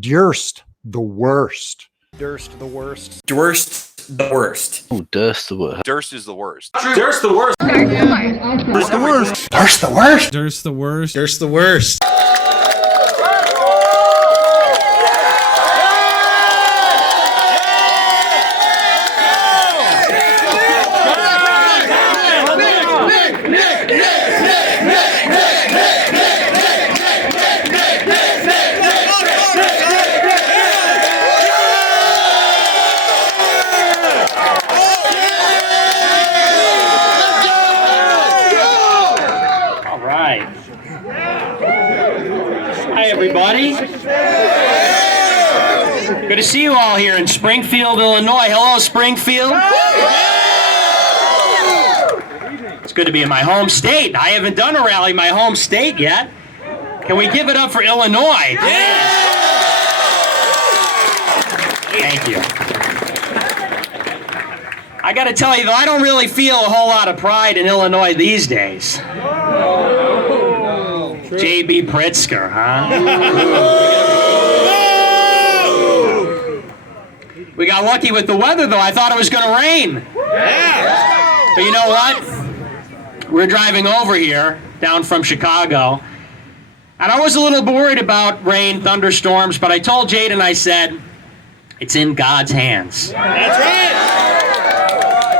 Durst, the worst. Durst, the worst. Durst, the worst. Oh, Durst, the worst. Durst is the worst. Durst, the worst. Durst, the worst. Durst, the worst. Durst, the worst. Durst, the worst. Everybody. Good to see you all here in Springfield, Illinois. Hello, Springfield. It's good to be in my home state. I haven't done a rally in my home state yet. Can we give it up for Illinois? Thank you. I got to tell you, though, I don't really feel a whole lot of pride in Illinois these days. J.B. Pritzker, huh? We got lucky with the weather, though. I thought it was going to rain. But you know what? We're driving over here, down from Chicago, and I was a little worried about rain, thunderstorms, but I told Jaden, I said, it's in God's hands. That's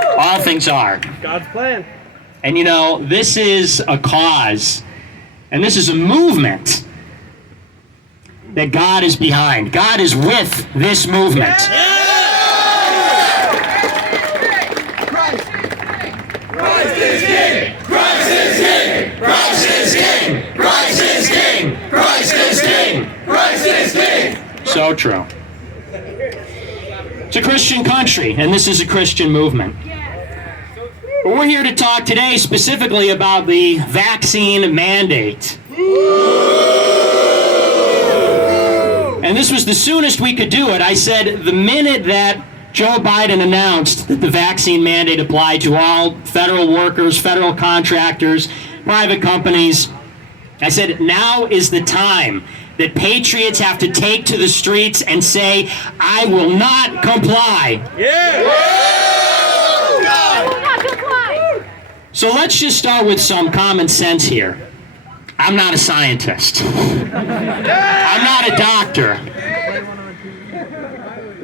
right. All things are. God's plan. And you know, this is a cause. And this is a movement that God is behind. God is with this movement. Christ is king! Christ is king! Christ is king! Christ is king! Christ is king! Christ is king! So true. It's a Christian country, and this is a Christian movement. But we're here to talk today specifically about the vaccine mandate. And this was the soonest we could do it. I said the minute that Joe Biden announced that the vaccine mandate applied to all federal workers, federal contractors, private companies, I said now is the time that patriots have to take to the streets and say, I will not comply. So let's just start with some common sense here. I'm not a scientist. I'm not a doctor.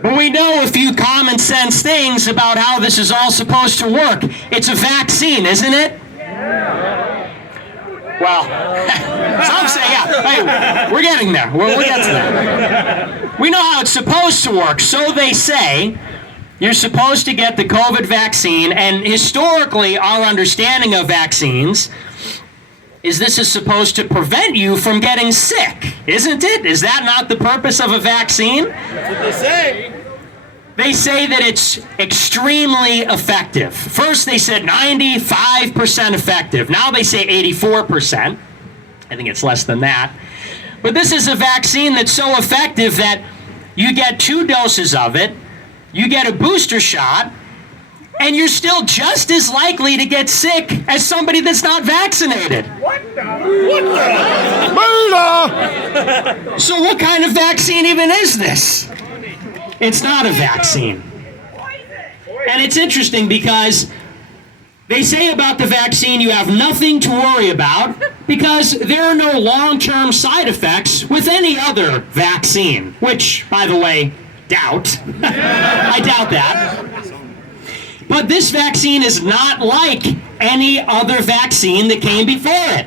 But we know a few common sense things about how this is all supposed to work. It's a vaccine, isn't it? Well, some say, yeah. Hey, we're getting there. We'll get to that. We know how it's supposed to work. So they say. You're supposed to get the COVID vaccine, and historically, our understanding of vaccines is this is supposed to prevent you from getting sick, isn't it? Is that not the purpose of a vaccine? That's what they say. They say that it's extremely effective. First, they said 95% effective. Now they say 84%. I think it's less than that. But this is a vaccine that's so effective that you get 2 doses of it, you get a booster shot, and you're still just as likely to get sick as somebody that's not vaccinated. What the? So what kind of vaccine even is this? It's not a vaccine. And it's interesting because they say about the vaccine you have nothing to worry about because there are no long-term side effects with any other vaccine, which, by the way, doubt. I doubt that. But this vaccine is not like any other vaccine that came before it.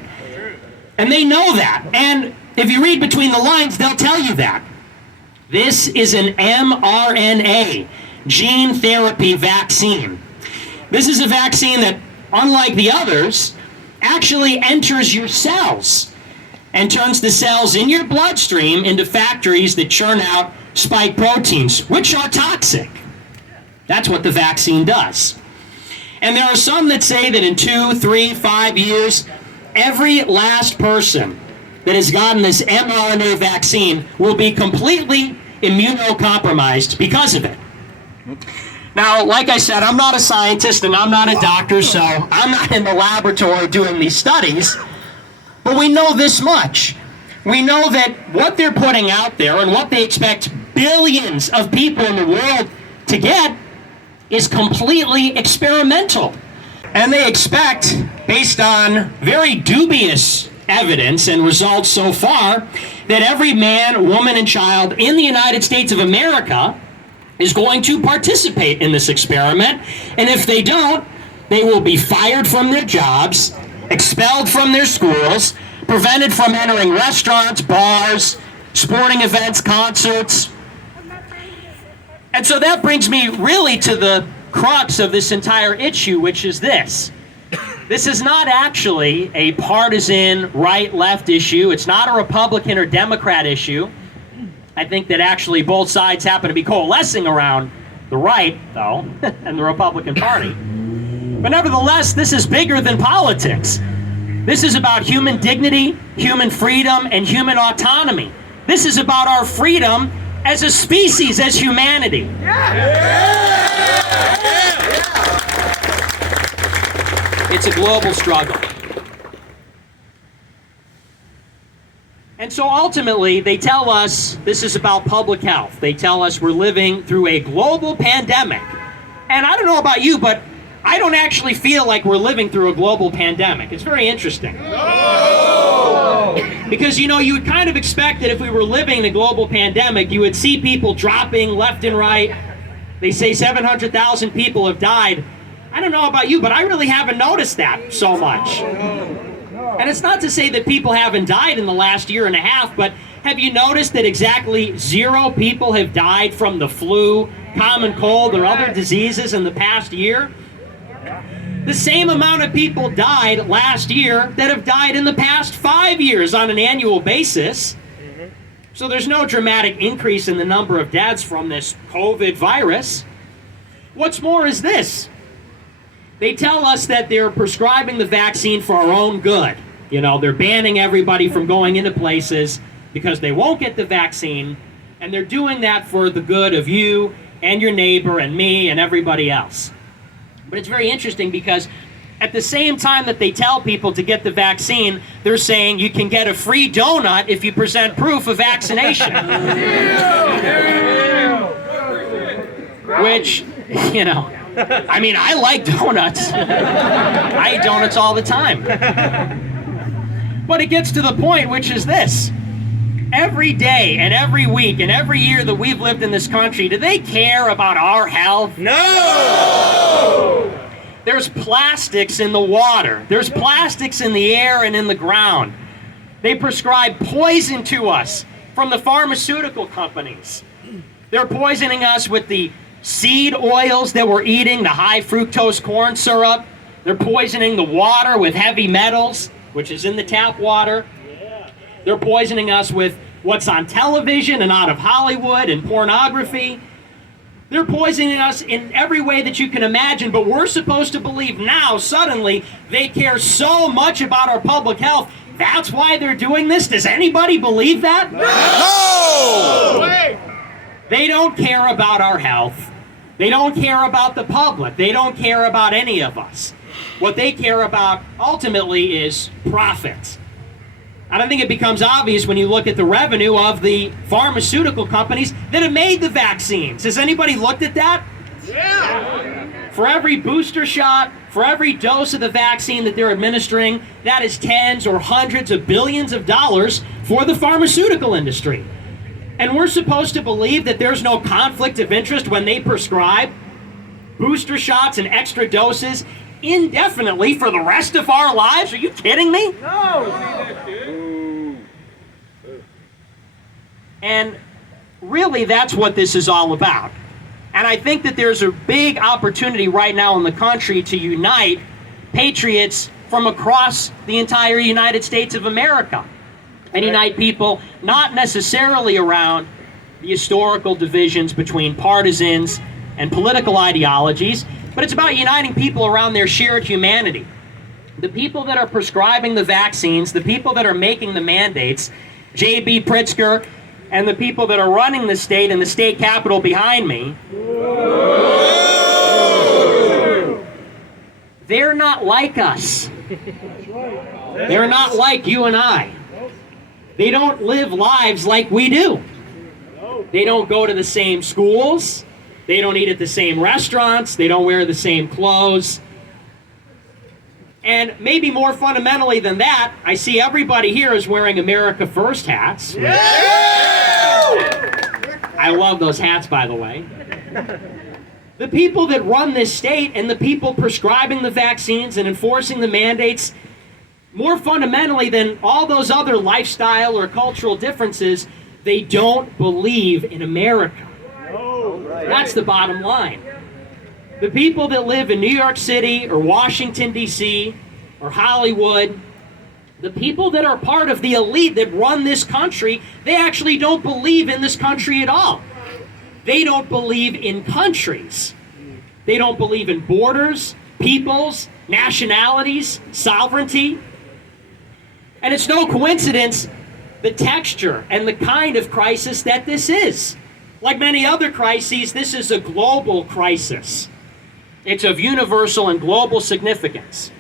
And they know that. And if you read between the lines, they'll tell you that. This is an mRNA, gene therapy vaccine. This is a vaccine that, unlike the others, actually enters your cells and turns the cells in your bloodstream into factories that churn out spike proteins, which are toxic. That's what the vaccine does. And there are some that say that in 2, 3, 5 years, every last person that has gotten this mRNA vaccine will be completely immunocompromised because of it. Now, like I said, I'm not a scientist and I'm not a doctor, so I'm not in the laboratory doing these studies, but we know this much. We know that what they're putting out there and what they expect billions of people in the world to get is completely experimental. And they expect, based on very dubious evidence and results so far, that every man, woman, and child in the United States of America is going to participate in this experiment. And if they don't, they will be fired from their jobs, expelled from their schools, prevented from entering restaurants, bars, sporting events, concerts. And so that brings me really to the crux of this entire issue, which is this. This is not actually a partisan right-left issue. It's not a Republican or Democrat issue. I think that actually both sides happen to be coalescing around the right, though, and the Republican Party. But nevertheless, this is bigger than politics. This is about human dignity, human freedom, and human autonomy. This is about our freedom as a species, as humanity. It's a global struggle. And so ultimately, they tell us this is about public health. They tell us we're living through a global pandemic. And I don't know about you, but I don't actually feel like we're living through a global pandemic. It's very interesting. Because, you know, you would kind of expect that if we were living in a global pandemic, you would see people dropping left and right. They say 700,000 people have died. I don't know about you, but I really haven't noticed that so much. And it's not to say that people haven't died in the last year and a half, but have you noticed that exactly 0 people have died from the flu, common cold, or other diseases in the past year? The same amount of people died last year that have died in the past 5 years on an annual basis. So there's no dramatic increase in the number of deaths from this COVID virus. What's more is this. They tell us that they're prescribing the vaccine for our own good. You know, they're banning everybody from going into places because they won't get the vaccine, and they're doing that for the good of you and your neighbor and me and everybody else. But it's very interesting because at the same time that they tell people to get the vaccine, they're saying you can get a free donut if you present proof of vaccination. Which, you know, I mean, I like donuts. I eat donuts all the time. But it gets to the point, which is this. Every day and every week and every year that we've lived in this country, do they care about our health? No! There's plastics in the water. There's plastics in the air and in the ground. They prescribe poison to us from the pharmaceutical companies. They're poisoning us with the seed oils that we're eating, the high fructose corn syrup. They're poisoning the water with heavy metals, which is in the tap water. They're poisoning us with what's on television and out of Hollywood and pornography. They're poisoning us in every way that you can imagine, but we're supposed to believe now, suddenly, they care so much about our public health. That's why they're doing this? Does anybody believe that? No! They don't care about our health. They don't care about the public. They don't care about any of us. What they care about, ultimately, is profit. And I think it becomes obvious when you look at the revenue of the pharmaceutical companies that have made the vaccines. Has anybody looked at that? Yeah! For every booster shot, for every dose of the vaccine that they're administering, that is tens or hundreds of billions of dollars for the pharmaceutical industry. And we're supposed to believe that there's no conflict of interest when they prescribe booster shots and extra doses indefinitely for the rest of our lives? Are you kidding me? No! And really, that's what this is all about. And I think that there's a big opportunity right now in the country to unite patriots from across the entire United States of America. And unite people not necessarily around the historical divisions between partisans and political ideologies, but it's about uniting people around their shared humanity. The people that are prescribing the vaccines, the people that are making the mandates, J.B. Pritzker, and the people that are running the state and the state capitol behind me, they're not like us. They're not like you and I. They don't live lives like we do. They don't go to the same schools. They don't eat at the same restaurants. They don't wear the same clothes. And maybe more fundamentally than that, I see everybody here is wearing America First hats. I love those hats, by the way. The people that run this state and the people prescribing the vaccines and enforcing the mandates, more fundamentally than all those other lifestyle or cultural differences, they don't believe in America. That's the bottom line. The people that live in New York City or Washington, D.C. or Hollywood, the people that are part of the elite that run this country, they actually don't believe in this country at all. They don't believe in countries. They don't believe in borders, peoples, nationalities, sovereignty. And it's no coincidence the texture and the kind of crisis that this is. Like many other crises, this is a global crisis. It's of universal and global significance.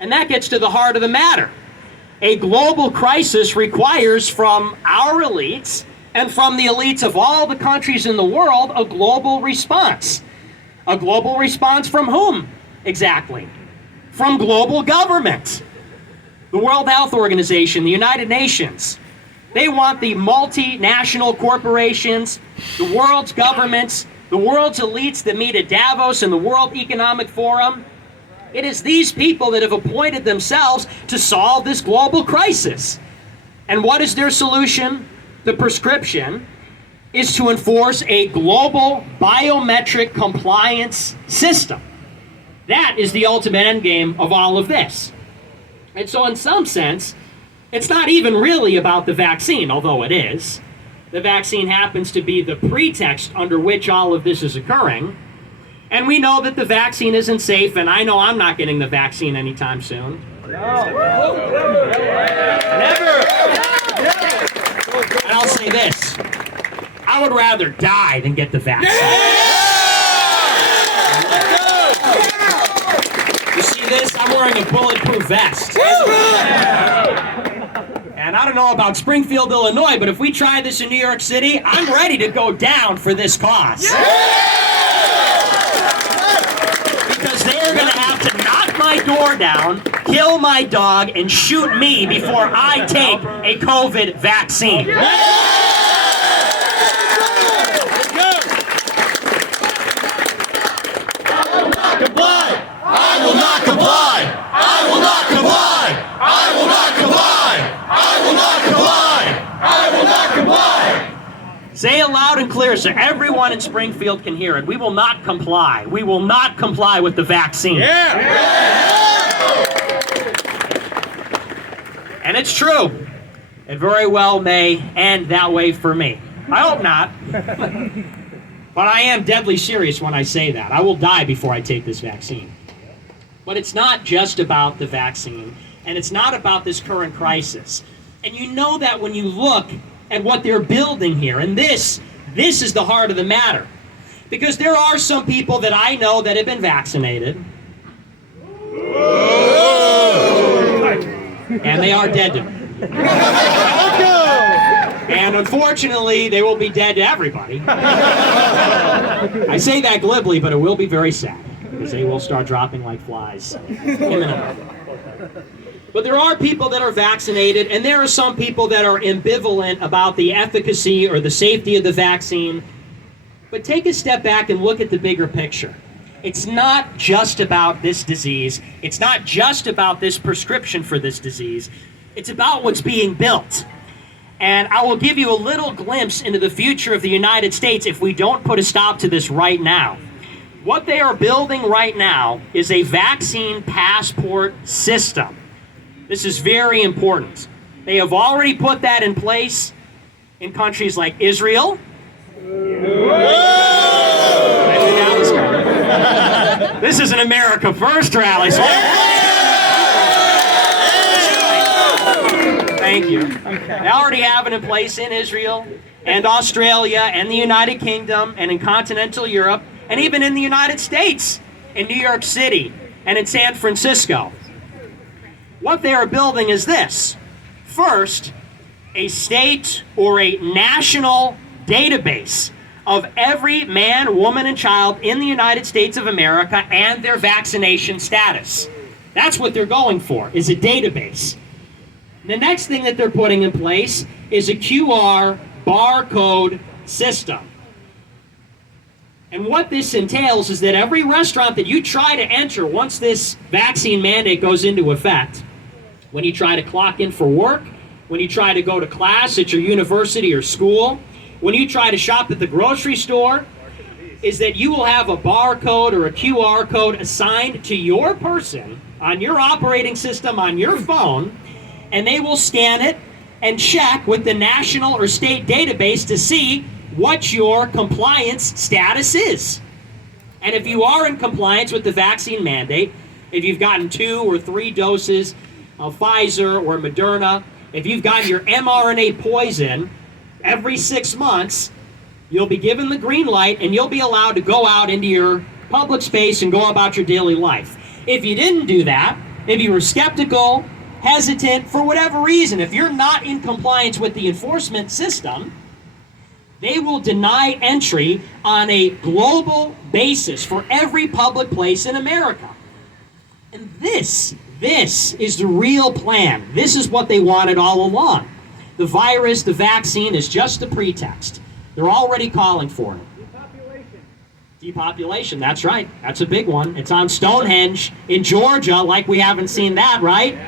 And that gets to the heart of the matter. A global crisis requires from our elites and from the elites of all the countries in the world a global response. A global response from whom exactly? From global government. The World Health Organization, the United Nations. They want the multinational corporations, the world's governments, the world's elites that meet at Davos and the World Economic Forum. It is these people that have appointed themselves to solve this global crisis. And what is their solution? The prescription is to enforce a global biometric compliance system. That is the ultimate endgame of all of this. And so in some sense, it's not even really about the vaccine, although it is. The vaccine happens to be the pretext under which all of this is occurring. And we know that the vaccine isn't safe, and I know I'm not getting the vaccine anytime soon. Never! And I'll say this. I would rather die than get the vaccine. You see this? I'm wearing a bulletproof vest. And I don't know about Springfield, Illinois, but if we try this in New York City, I'm ready to go down for this cause. Because they're going to have to knock my door down, kill my dog, and shoot me before I take a COVID vaccine. Say it loud and clear so everyone in Springfield can hear it. We will not comply. We will not comply with the vaccine. And it's true. It very well may end that way for me. I hope not. But I am deadly serious when I say that. I will die before I take this vaccine. But it's not just about the vaccine, and it's not about this current crisis. And you know that when you look at what they're building here, and this is the heart of the matter. Because there are some people that I know that have been vaccinated. And they are dead to me. And unfortunately, they will be dead to everybody. I say that glibly, but it will be very sad, because they will start dropping like flies imminently. But there are people that are vaccinated, and there are some people that are ambivalent about the efficacy or the safety of the vaccine. But take a step back and look at the bigger picture. It's not just about this disease. It's not just about this prescription for this disease. It's about what's being built. And I will give you a little glimpse into the future of the United States if we don't put a stop to this right now. What they are building right now is a vaccine passport system. This is very important. They have already put that in place in countries like Israel. This is an America First rally. So thank you. They already have it in place in Israel and Australia and the United Kingdom and in continental Europe and even in the United States, in New York City and in San Francisco. What they are building is this: First, a state or a national database of every man, woman, and child in the United States of America and their vaccination status. That's what they're going for, is a database. The next thing that they're putting in place is a QR barcode system. And what this entails is that every restaurant that you try to enter once this vaccine mandate goes into effect, when you try to clock in for work, when you try to go to class at your university or school, when you try to shop at the grocery store, is that you will have a barcode or a QR code assigned to your person on your operating system on your phone, and they will scan it and check with the national or state database to see what your compliance status is. And if you are in compliance with the vaccine mandate, if you've gotten 2 or 3 doses of Pfizer or Moderna, if you've gotten your mRNA poison every 6 months, you'll be given the green light and you'll be allowed to go out into your public space and go about your daily life. If you didn't do that, if you were skeptical, hesitant, for whatever reason, if you're not in compliance with the enforcement system, they will deny entry on a global basis for every public place in America. And this is the real plan. This is what they wanted all along. The virus, the vaccine is just a pretext. They're already calling for it. Depopulation, that's right. That's a big one. It's on Stonehenge in Georgia, like we haven't seen that, right?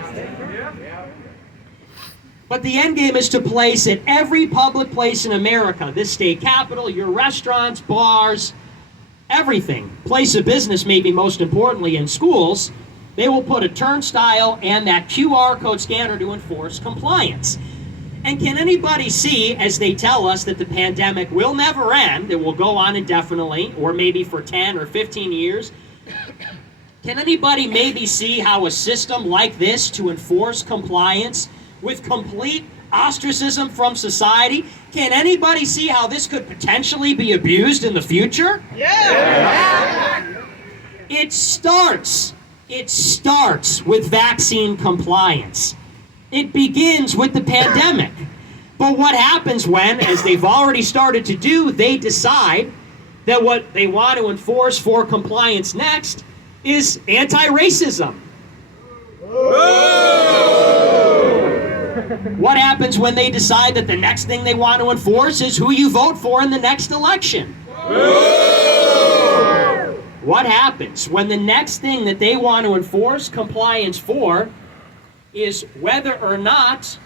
But the end game is to place at every public place in America, this state capitol, your restaurants, bars, everything, place of business maybe most importantly in schools, they will put a turnstile and that QR code scanner to enforce compliance. And can anybody see, as they tell us, that the pandemic will never end, it will go on indefinitely, or maybe for 10 or 15 years? Can anybody maybe see how a system like this to enforce compliance with complete ostracism from society, can anybody see how this could potentially be abused in the future? Yeah! It starts with vaccine compliance. It begins with the pandemic. But what happens when, as they've already started to do, they decide that what they want to enforce for compliance next is anti-racism? What happens when they decide that the next thing they want to enforce is who you vote for in the next election? What happens when the next thing that they want to enforce compliance for is whether or not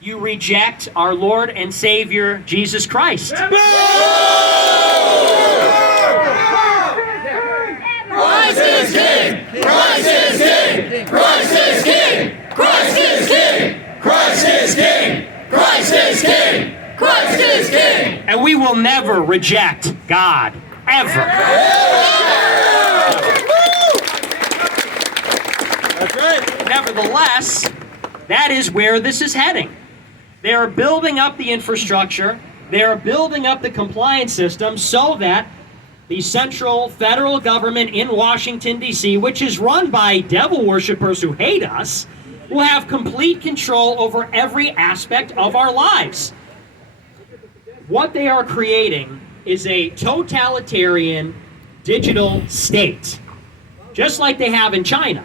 you reject our Lord and Savior, Jesus Christ? Christ is King! Christ is King! Christ is King! Christ is King! Christ is King! Christ is King! Christ is King! And we will never reject God, ever. That's right. Nevertheless, that is where this is heading. They are building up the infrastructure, they are building up the compliance system so that the central federal government in Washington, D.C., which is run by devil worshippers who hate us, will have complete control over every aspect of our lives. What they are creating is a totalitarian digital state, just like they have in China,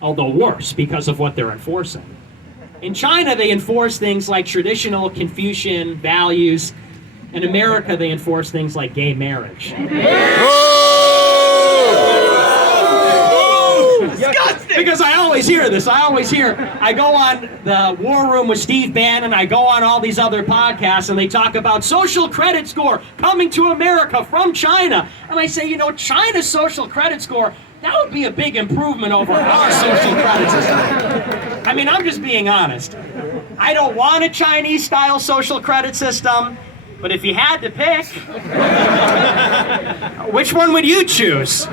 although worse because of what they're enforcing. In China, they enforce things like traditional Confucian values. In America, they enforce things like gay marriage. Because I always hear this. I go on the War Room with Steve Bannon, I go on all these other podcasts, and they talk about social credit score coming to America from China. And I say, China's social credit score, that would be a big improvement over our social credit system. I mean, I'm just being honest. I don't want a Chinese-style social credit system, but if you had to pick, which one would you choose?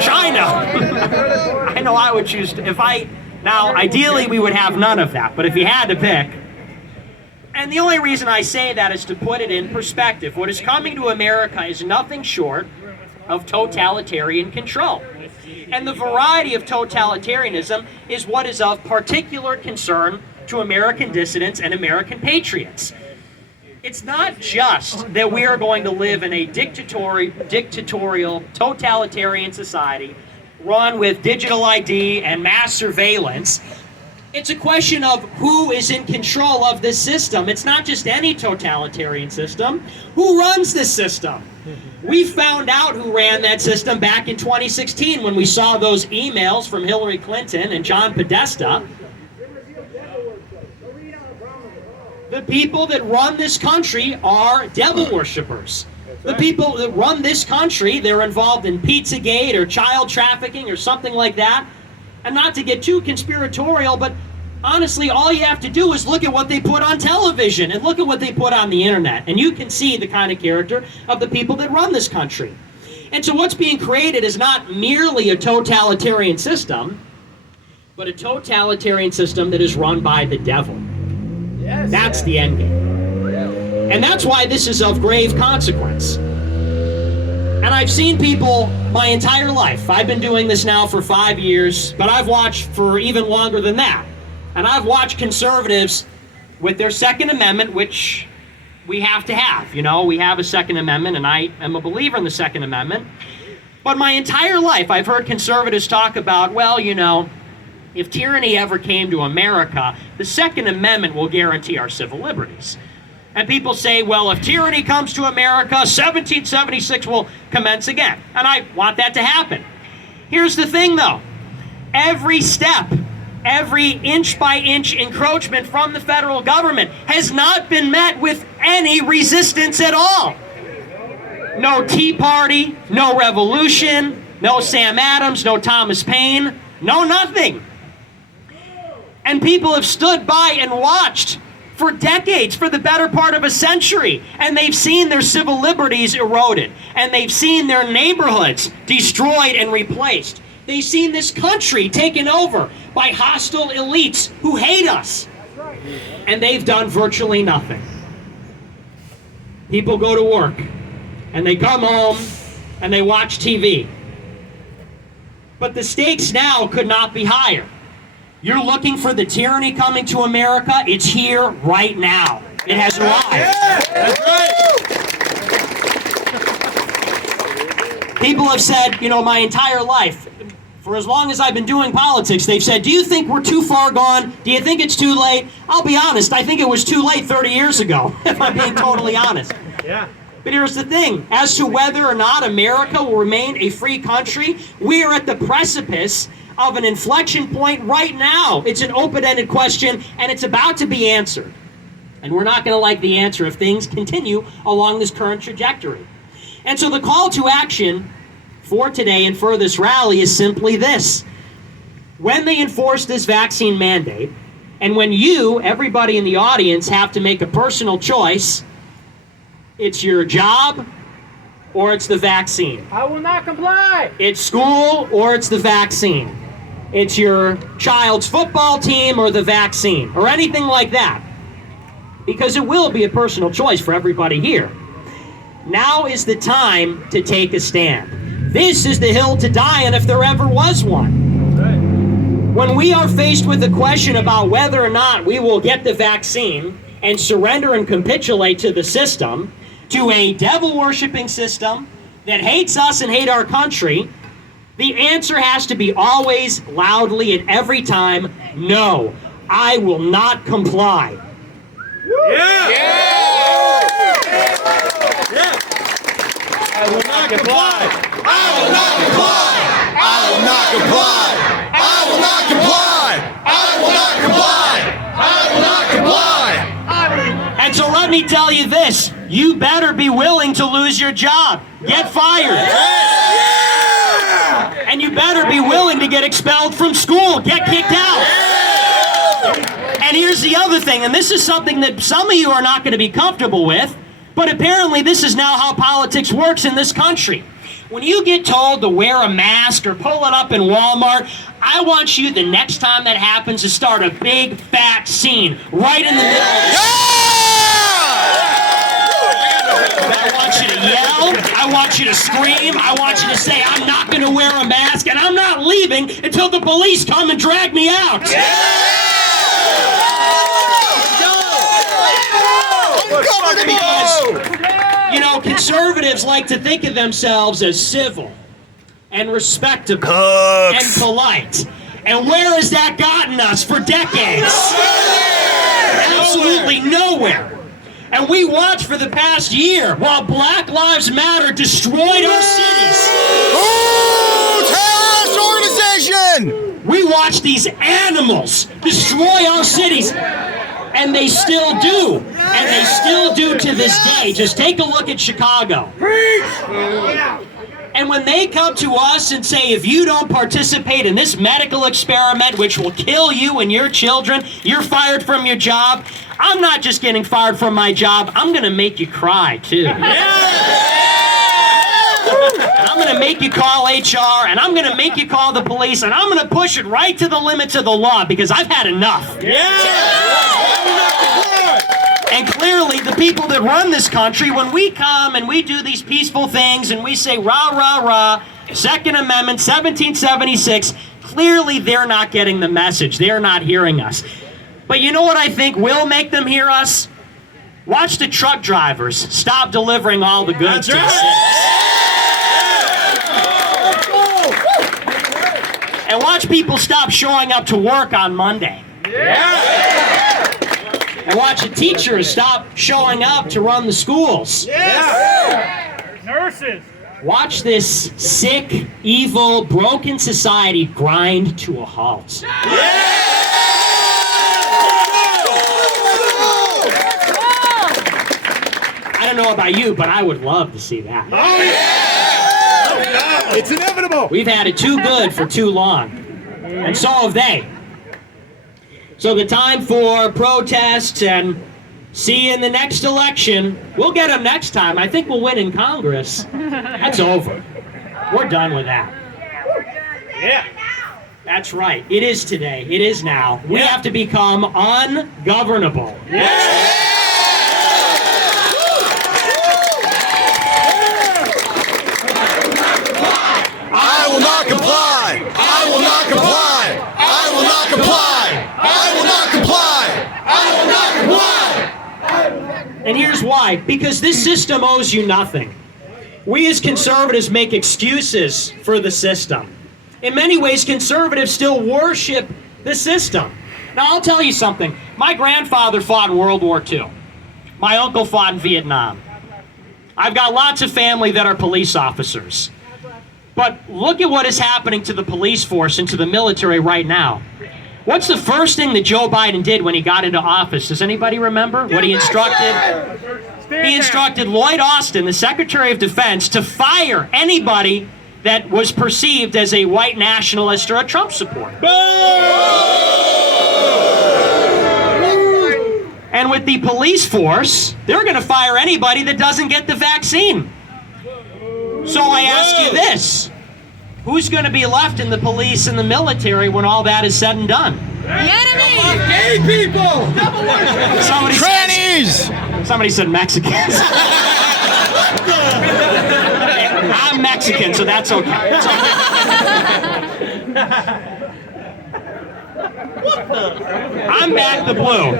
China. I know I would choose now ideally we would have none of that, but if you had to pick. And the only reason I say that is to put it in perspective. What is coming to America is nothing short of totalitarian control. And the variety of totalitarianism is what is of particular concern to American dissidents and American patriots. It's not just that we are going to live in a dictatorial, totalitarian society run with digital ID and mass surveillance. It's a question of who is in control of this system. It's not just any totalitarian system. Who runs this system? We found out who ran that system back in 2016 when we saw those emails from Hillary Clinton and John Podesta. The people that run this country are devil worshippers. The people that run this country, they're involved in Pizzagate or child trafficking or something like that. And not to get too conspiratorial, but honestly, all you have to do is look at what they put on television and look at what they put on the internet. And you can see the kind of character of the people that run this country. And so what's being created is not merely a totalitarian system, but a totalitarian system that is run by the devil. That's the end game. And that's why this is of grave consequence. And I've seen people my entire life. I've been doing this now for 5 years, but I've watched for even longer than that. And I've watched conservatives with their Second Amendment, which we have to have. You know, we have a Second Amendment, and I am a believer in the Second Amendment. But my entire life, I've heard conservatives talk about, well, you know, if tyranny ever came to America, the Second Amendment will guarantee our civil liberties. And people say, well, if tyranny comes to America, 1776 will commence again. And I want that to happen. Here's the thing, though. Every step, every inch-by-inch encroachment from the federal government has not been met with any resistance at all. No Tea Party, no revolution, no Sam Adams, no Thomas Paine, no nothing. And people have stood by and watched for decades, for the better part of a century, and they've seen their civil liberties eroded, and they've seen their neighborhoods destroyed and replaced. They've seen this country taken over by hostile elites who hate us, and they've done virtually nothing. People go to work, and they come home, and they watch TV. But the stakes now could not be higher. You're looking for the tyranny coming to America? It's here right now. It has arrived. Yeah, that's right. People have said, you know, my entire life, for as long as I've been doing politics, they've said, do you think we're too far gone? Do you think it's too late? I'll be honest, I think it was too late 30 years ago, if I'm being totally honest. Yeah. But here's the thing. As to whether or not America will remain a free country, we are at the precipice of an inflection point right now. It's an open-ended question, and it's about to be answered. And we're not going to like the answer if things continue along this current trajectory. And so the call to action for today and for this rally is simply this. When they enforce this vaccine mandate, and when you, everybody in the audience, have to make a personal choice, it's your job or it's the vaccine. I will not comply. It's school or it's the vaccine. It's your child's football team or the vaccine, or anything like that. Because it will be a personal choice for everybody here. Now is the time to take a stand. This is the hill to die on if there ever was one. That's right. When we are faced with the question about whether or not we will get the vaccine and surrender and capitulate to the system, to a devil-worshipping system that hates us and hate our country, the answer has to be always, loudly, and every time, no, I will not comply. Yeah. Yeah. I will not comply. I will not comply. I will not comply. I will not comply. I will not comply. I will not comply. And so let me tell you this, you better be willing to lose your job, get fired. And you better be willing to get expelled from school, get kicked out. And here's the other thing, and this is something that some of you are not going to be comfortable with, but apparently this is now how politics works in this country. When you get told to wear a mask or pull it up in Walmart, I want you, the next time that happens, to start a big fat scene right in the middle of it. I want you to yell. I I want you to scream. I want you to say, I'm not going to wear a mask, and I'm not leaving until the police come and drag me out. Because, you know, conservatives like to think of themselves as civil and respectable and polite. And where has that gotten us for decades? Absolutely nowhere. And we watched for the past year while Black Lives Matter destroyed our cities. Terrorist organization! We watched these animals destroy our cities. And they still do. And they still do to this day. Just take a look at Chicago. And when they come to us and say, if you don't participate in this medical experiment, which will kill you and your children, you're fired from your job. I'm not just getting fired from my job. I'm going to make you cry, too. And I'm going to make you call HR, and I'm going to make you call the police, and I'm going to push it right to the limits of the law because I've had enough. And clearly, the people that run this country, when we come and we do these peaceful things and we say, rah, rah, rah, Second Amendment, 1776, clearly they're not getting the message. They're not hearing us. But you know what I think will make them hear us? Watch the truck drivers stop delivering all the goods to the cities. And watch people stop showing up to work on Monday. And watch the teachers stop showing up to run the schools. Nurses. Watch this sick, evil, broken society grind to a halt. I don't know about you, but I would love to see that. It's inevitable. We've had it too good for too long. And so have they. So the time for protests and see you in the next election. We'll get them next time. I think we'll win in Congress. That's over. We're done with that. Yeah. That's right. It is today. It is now. We have to become ungovernable. I will not comply. I will not comply. I will not comply. I will not comply. I will not comply. And here's why. Because this system owes you nothing. We as conservatives make excuses for the system. In many ways, conservatives still worship the system. Now, I'll tell you something. My grandfather fought in World War II. My uncle fought in Vietnam. I've got lots of family that are police officers. But look at what is happening to the police force and to the military right now. What's the first thing that Joe Biden did when he got into office? Does anybody remember what he instructed? He instructed Lloyd Austin, the Secretary of Defense, to fire anybody that was perceived as a white nationalist or a Trump supporter. And with the police force, they're going to fire anybody that doesn't get the vaccine. So I ask you this. Who's going to be left in the police and the military when all that is said and done? The enemy! Gay people! Trannies! Somebody said Mexicans. I'm Mexican, so that's okay. I'm back the blue.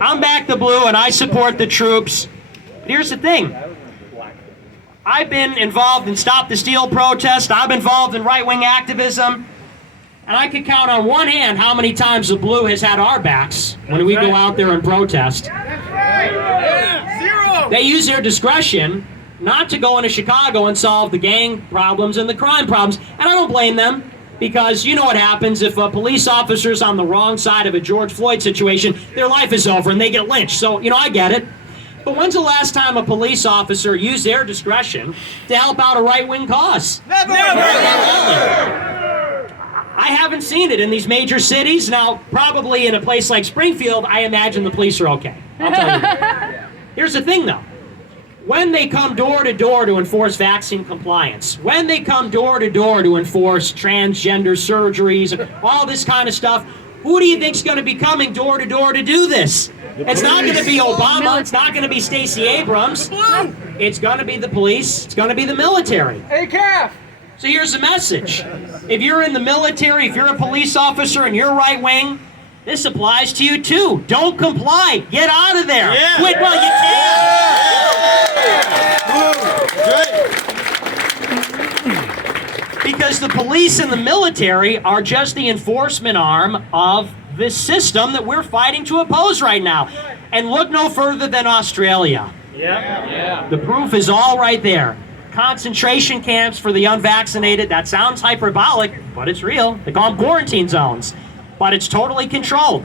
I'm back the blue, and I support the troops. But here's the thing. I've been involved in Stop the Steal protest. I'm involved in right-wing activism. And I can count on one hand how many times the blue has had our backs when we go out there and protest. Zero! They use their discretion not to go into Chicago and solve the gang problems and the crime problems. And I don't blame them, because you know what happens if a police officer's on the wrong side of a George Floyd situation, their life is over and they get lynched. So, you know, I get it. But when's the last time a police officer used their discretion to help out a right-wing cause? Never! I haven't seen it in these major cities. Now, probably in a place like Springfield, I imagine the police are okay. I'll tell you that. Here's the thing, though. When they come door to door to enforce vaccine compliance, when they come door to door to enforce transgender surgeries, all this kind of stuff, who do you think's going to be coming door to door to do this? It's not going to be Obama. It's not going to be Stacey Abrams. It's going to be the police. It's going to be the military. Hey, Calf! So here's the message. If you're in the military, if you're a police officer and you're right wing, this applies to you too. Don't comply. Get out of there. Yeah. Quit while you can. Because the police and the military are just the enforcement arm of this system that we're fighting to oppose right now. And look no further than Australia. Yeah. The proof is all right there. Concentration camps for the unvaccinated. That sounds hyperbolic, but it's real. They call them quarantine zones. But it's totally controlled.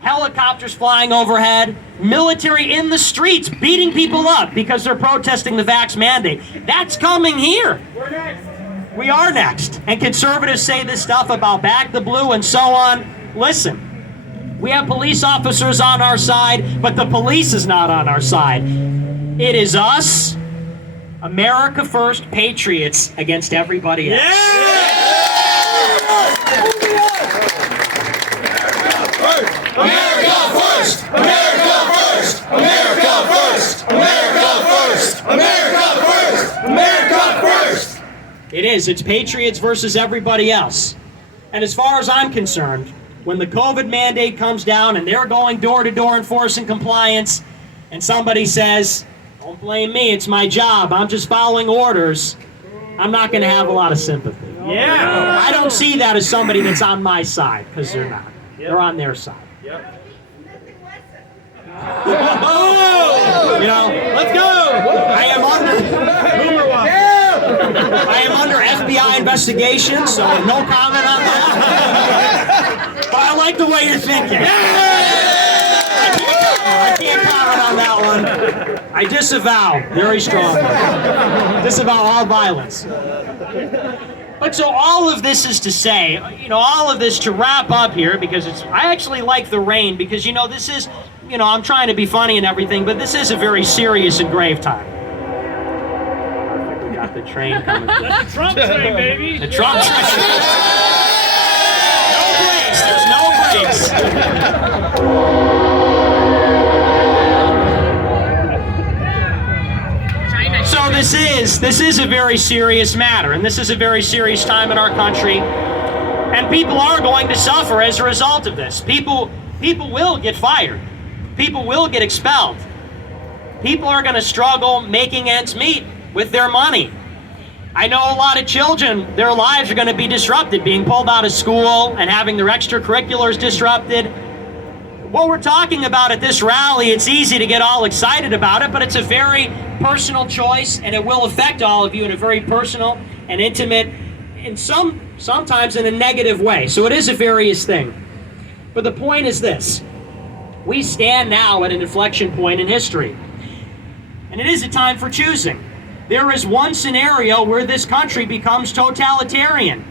Helicopters flying overhead. Military in the streets beating people up because they're protesting the vax mandate. That's coming here. We're next. We are next. And conservatives say this stuff about back the blue and so on. Listen, we have police officers on our side, but the police is not on our side. It is us, America first, patriots against everybody else. America first! America first! America first! America first! America first! America first! It is. It's patriots versus everybody else. And as far as I'm concerned, when the COVID mandate comes down and they're going door to door enforcing compliance, and somebody says, "Don't blame me, it's my job, I'm just following orders," I'm not going to have a lot of sympathy. Yeah. I don't see that as somebody that's on my side, because they're not. They're on their side. Yep. You know, Let's go! I am under FBI investigation, so no comment on that. But I like the way you're thinking. I can't comment on that one. I disavow very strongly. Disavow all violence. But so all of this is to say, all of this to wrap up here, because I actually like the rain, because, this is, I'm trying to be funny and everything, but this is a very serious and grave time. We got the train coming. That's the Trump train, baby! The Trump train. No brakes, there's no brakes. So this is a very serious matter, and this is a very serious time in our country, and people are going to suffer as a result of this. People will get fired. People will get expelled. People are going to struggle making ends meet with their money. I know a lot of children, their lives are going to be disrupted, being pulled out of school and having their extracurriculars disrupted. What we're talking about at this rally, it's easy to get all excited about it, but it's a very personal choice, and it will affect all of you in a very personal and intimate, and sometimes in a negative way. So it is a various thing. But the point is this. We stand now at an inflection point in history. And it is a time for choosing. There is one scenario where this country becomes totalitarian,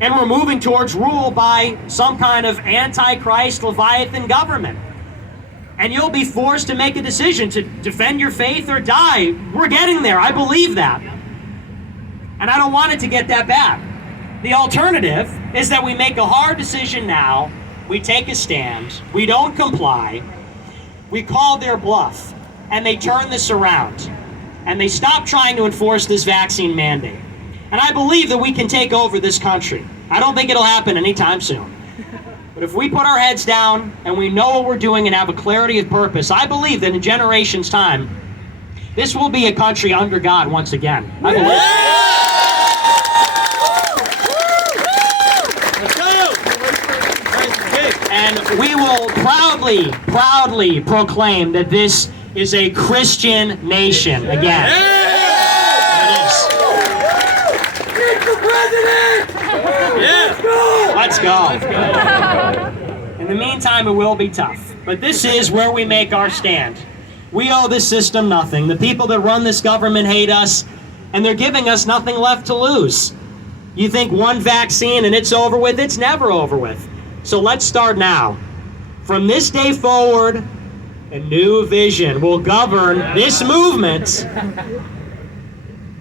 and we're moving towards rule by some kind of antichrist Leviathan government. And you'll be forced to make a decision to defend your faith or die. We're getting there. I believe that. And I don't want it to get that bad. The alternative is that we make a hard decision now, we take a stand, we don't comply, we call their bluff, and they turn this around. And they stop trying to enforce this vaccine mandate. And I believe that we can take over this country. I don't think it'll happen anytime soon. But if we put our heads down and we know what we're doing and have a clarity of purpose, I believe that in generations' time, this will be a country under God once again. I believe. And we will proudly proclaim that this is a Christian nation again. Let's go. In the meantime, it will be tough. But this is where we make our stand. We owe this system nothing. The people that run this government hate us, and they're giving us nothing left to lose. You think one vaccine and it's over with? It's never over with. So let's start now. From this day forward, a new vision will govern this movement.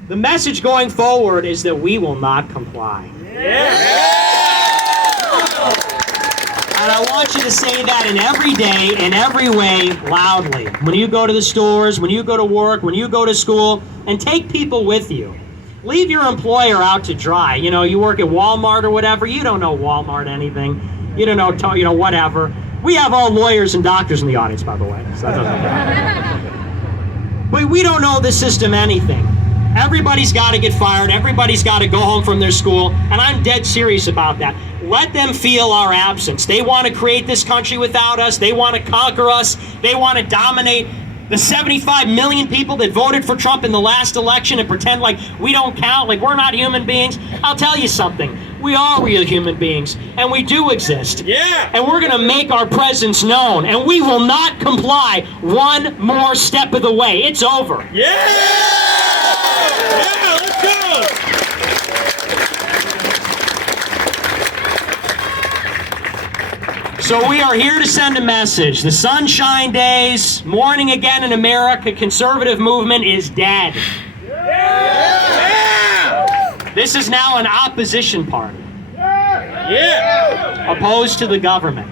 The message going forward is that we will not comply. I And I want you to say that in every day, in every way, loudly. When you go to the stores, when you go to work, when you go to school, and take people with you. Leave your employer out to dry. You know, you work at Walmart or whatever, you don't know Walmart anything. You don't know, whatever. We have all lawyers and doctors in the audience, by the way. So that doesn't matter. But we don't know the system anything. Everybody's got to get fired. Everybody's got to go home from their school. And I'm dead serious about that. Let them feel our absence. They want to create this country without us. They want to conquer us. They want to dominate the 75 million people that voted for Trump in the last election and pretend like we don't count, like we're not human beings. I'll tell you something. We are real human beings, and we do exist. Yeah! And we're going to make our presence known, and we will not comply one more step of the way. It's over. Yeah! Yeah, let's go! So we are here to send a message. The sunshine days, morning again in America, conservative movement is dead. Yeah! This is now an opposition party. Yeah! Opposed to the government.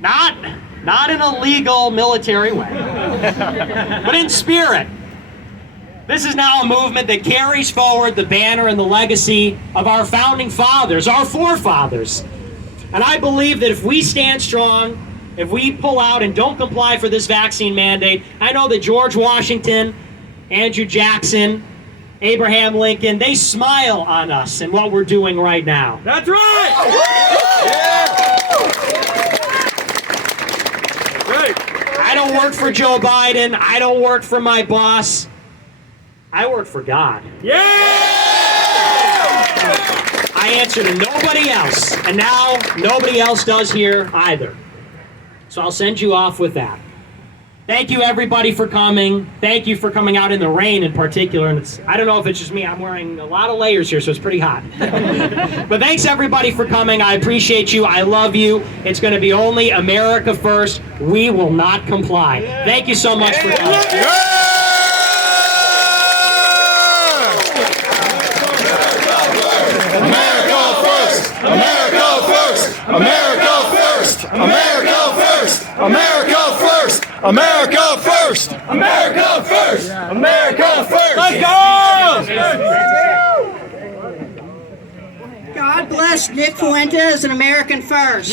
Not in a legal military way, but in spirit. This is now a movement that carries forward the banner and the legacy of our founding fathers, our forefathers. And I believe that if we stand strong, if we pull out and don't comply for this vaccine mandate, I know that George Washington, Andrew Jackson, Abraham Lincoln, they smile on us and what we're doing right now. That's right! Right. I don't work for Joe Biden. I don't work for my boss. I work for God. Yeah! I answer to nobody else, and now nobody else does here either. So I'll send you off with that. Thank you, everybody, for coming. Thank you for coming out in the rain in particular. And I don't know if it's just me. I'm wearing a lot of layers here, so it's pretty hot. But thanks, everybody, for coming. I appreciate you. I love you. It's going to be only America first. We will not comply. Thank you so much for coming. America first! America first! America first! America first! America first! America first! America first! America first! Let's go! God bless Nick Fuentes and American First.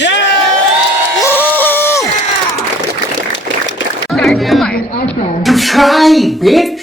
Try, bitch!